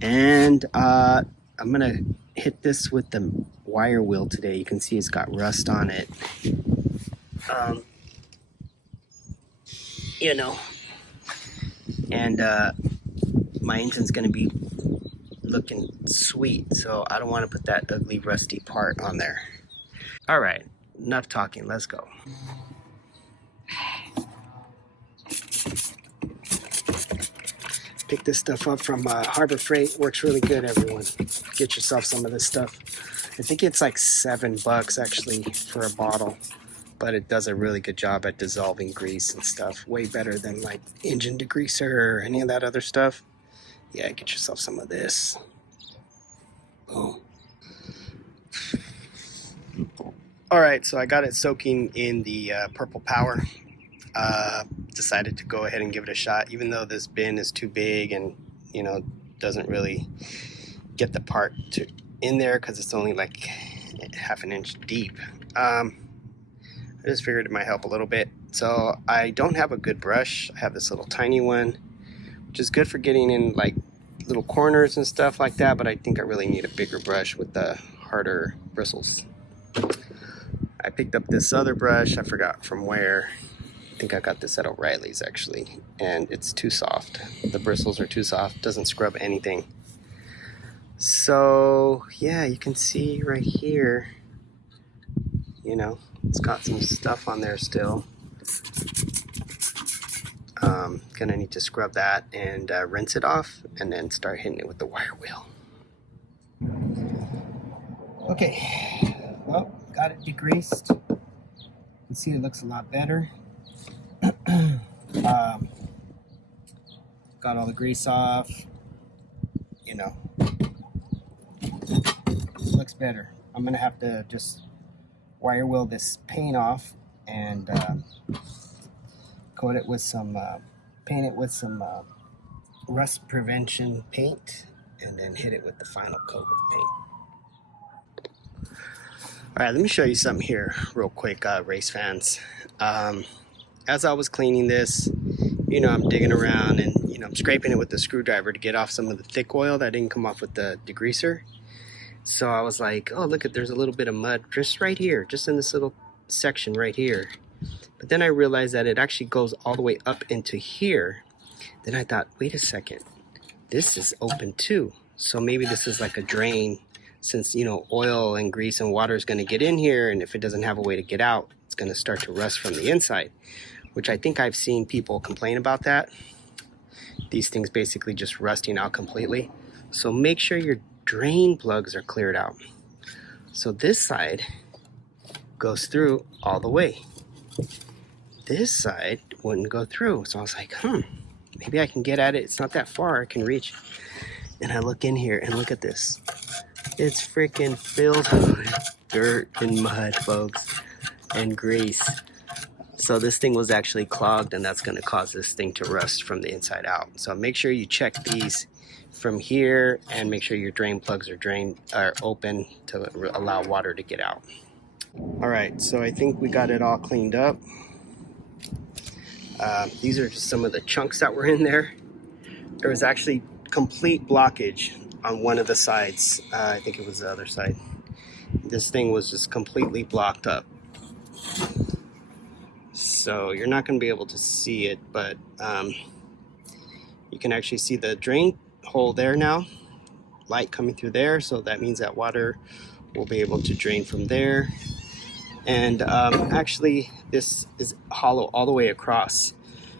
And I'm gonna hit this with the wire wheel today. You can see it's got rust on it. Um, you know, and my engine's gonna be looking sweet, so I don't want to put that ugly rusty part on there. All right, enough talking, let's go. Pick this stuff up from Harbor Freight. Works really good, everyone. Get yourself some of this stuff. I think it's like $7 actually for a bottle, but it does a really good job at dissolving grease and stuff. Way better than like engine degreaser or any of that other stuff. Yeah, get yourself some of this. Boom. All right, so I got it soaking in the Purple Power. Decided to go ahead and give it a shot, even though this bin is too big and doesn't really get the part in there because it's only like half an inch deep. I just figured it might help a little bit. So I don't have a good brush. I have this little tiny one, which is good for getting in like little corners and stuff like that, but I think I really need a bigger brush with the harder bristles. I picked up this other brush, I forgot from where. I think I got this at O'Reilly's actually, and it's too soft. The bristles are too soft, doesn't scrub anything. So yeah, you can see right here, it's got some stuff on there still. Gonna need to scrub that and rinse it off and then start hitting it with the wire wheel. Okay, well, got it degreased. You can see it looks a lot better. Got all the grease off, looks better. I'm gonna have to just wire wheel this paint off and coat it with some, paint it with some rust prevention paint, and then hit it with the final coat of paint. All right, let me show you something here real quick, race fans. As I was cleaning this, I'm digging around and, I'm scraping it with the screwdriver to get off some of the thick oil that didn't come off with the degreaser. So I was like, oh, look, there's a little bit of mud just right here, just in this little section right here. But then I realized that it actually goes all the way up into here. Then I thought, wait a second, this is open too. So maybe this is like a drain, since, oil and grease and water is going to get in here, and if it doesn't have a way to get out, it's going to start to rust from the inside, which I think I've seen people complain about that. These things basically just rusting out completely. So make sure your drain plugs are cleared out. So this side goes through all the way. This side wouldn't go through. So I was like, maybe I can get at it. It's not that far, I can reach. And I look in here and look at this. It's freaking filled with dirt and mud, folks, and grease. So this thing was actually clogged, and that's going to cause this thing to rust from the inside out. So make sure you check these from here and make sure your drain plugs are open to allow water to get out. All right, so I think we got it all cleaned up. These are just some of the chunks that were in there. There was actually complete blockage on one of the sides. I think it was the other side. This thing was just completely blocked up. So you're not going to be able to see it, but you can actually see the drain hole there now, light coming through there, so that means that water will be able to drain from there. And actually this is hollow all the way across,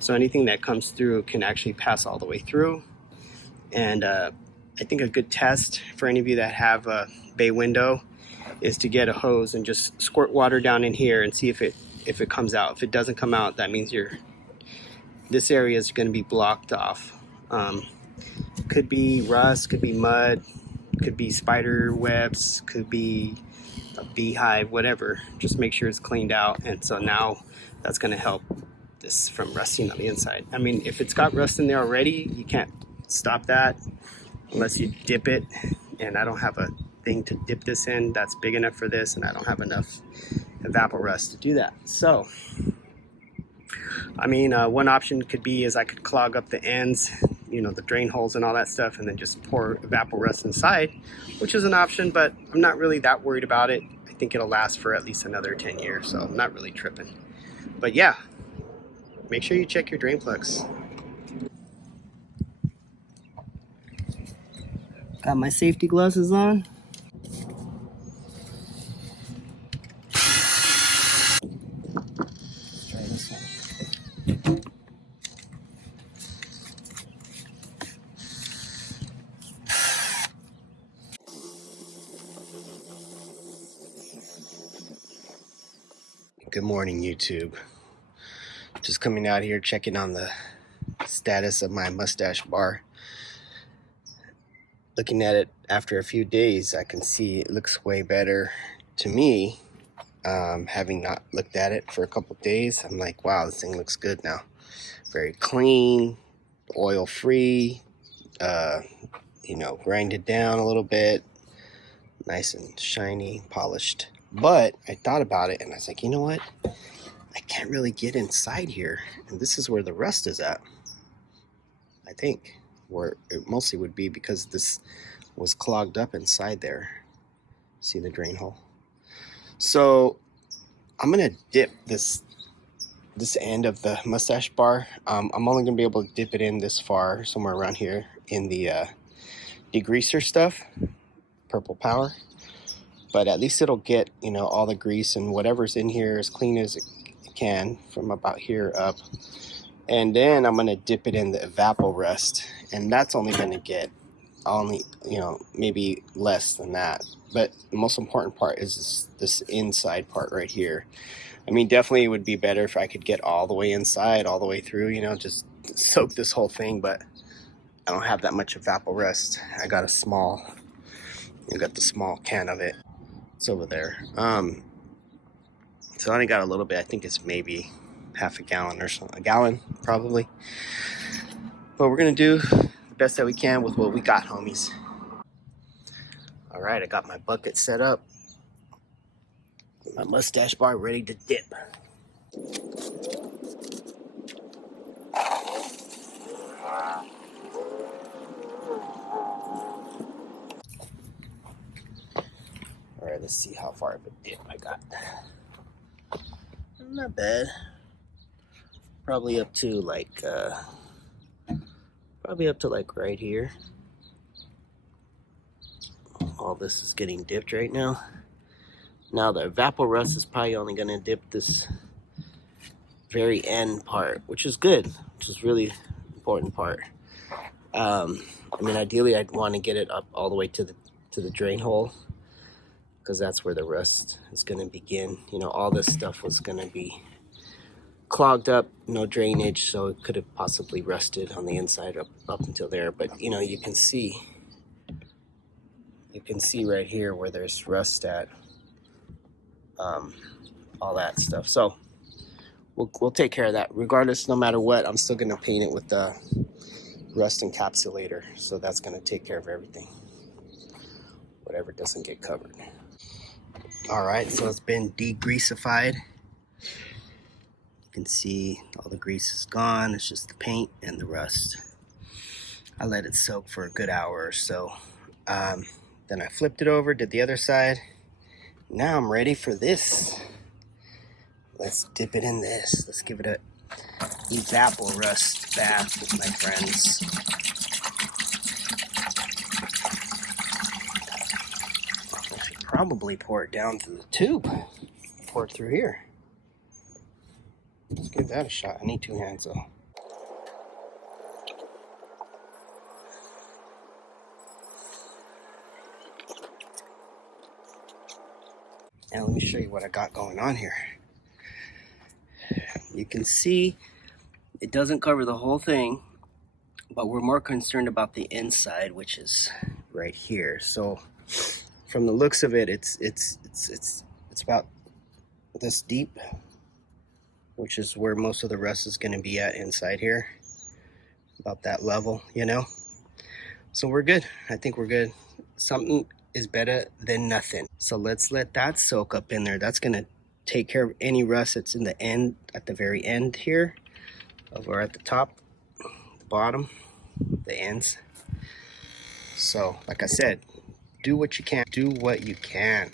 so anything that comes through can actually pass all the way through. And I think a good test for any of you that have a bay window is to get a hose and just squirt water down in here and see if it comes out. If it doesn't come out, that means this area is going to be blocked off. Could be rust, could be mud, could be spider webs, could be a beehive, whatever. Just make sure it's cleaned out. And so now that's going to help this from rusting on the inside. I mean, if it's got rust in there already, you can't stop that unless you dip it. And I don't have a thing to dip this in that's big enough for this, and I don't have enough evaporust to do that. So I mean, one option could be is I could clog up the ends, the drain holes and all that stuff, and then just pour evaporust inside, which is an option, but I'm not really that worried about it. I think it'll last for at least another 10 years, so I'm not really tripping. But yeah, make sure you check your drain plugs. Got my safety glasses on. Let's try this one. Good morning, YouTube. Just coming out here checking on the status of my Mustache bar. Looking at it after a few days, I can see it looks way better to me. Having not looked at it for a couple days, I'm like, wow, this thing looks good now. Very clean, oil free, grinded down a little bit, nice and shiny, polished. But I thought about it and I was like, you know what? I can't really get inside here. And this is where the rust is at, I think. Where it mostly would be because this was clogged up inside there. See the drain hole? So I'm gonna dip this end of the Mustache bar. I'm only gonna be able to dip it in this far, somewhere around here in the degreaser stuff, Purple Power. But at least it'll get all the grease and whatever's in here as clean as it can from about here up. And then I'm gonna dip it in the evaporust, and that's only gonna get maybe less than that. But the most important part is this inside part right here. I mean, definitely it would be better if I could get all the way inside, all the way through, just soak this whole thing, but I don't have that much evaporust. I got the small can of it. It's over there. So I only got a little bit. I think it's maybe half a gallon or so, a gallon probably. But we're gonna do the best that we can with what we got, homies. All right, I got my bucket set up, my Mustache bar ready to dip. All right, let's see how far of a dip I got. Not bad. Probably up to like right here. All this is getting dipped right now. Now the evaporust is probably only gonna dip this very end part, which is good, which is really important part. I mean, ideally I'd want to get it up all the way to the drain hole, because that's where the rust is going to begin. All this stuff was going to be clogged up, no drainage, so it could have possibly rusted on the inside up until there. But you can see right here where there's rust at, all that stuff. So we'll take care of that regardless. No matter what, I'm still going to paint it with the rust encapsulator, so that's going to take care of everything, whatever doesn't get covered. All right, so it's been degreasified. You can see all the grease is gone. It's just the paint and the rust. I let it soak for a good hour or so. Then I flipped it over, did the other side. Now I'm ready for this. Let's dip it in this. Let's give it a evaporust bath with my friends. I should probably pour it down through the tube. Pour it through here. Let's give that a shot. I need 2 hands though. Now let me show you what I got going on here. You can see it doesn't cover the whole thing, but we're more concerned about the inside, which is right here. So from the looks of it, it's about this deep, which is where most of the rust is going to be at inside here, about that level, So we're good. I think we're good. Something is better than nothing. So let's let that soak up in there. That's going to take care of any rust that's in the end, at the very end here, or at the top, the bottom. the ends. So like I said, do what you can. Do what you can.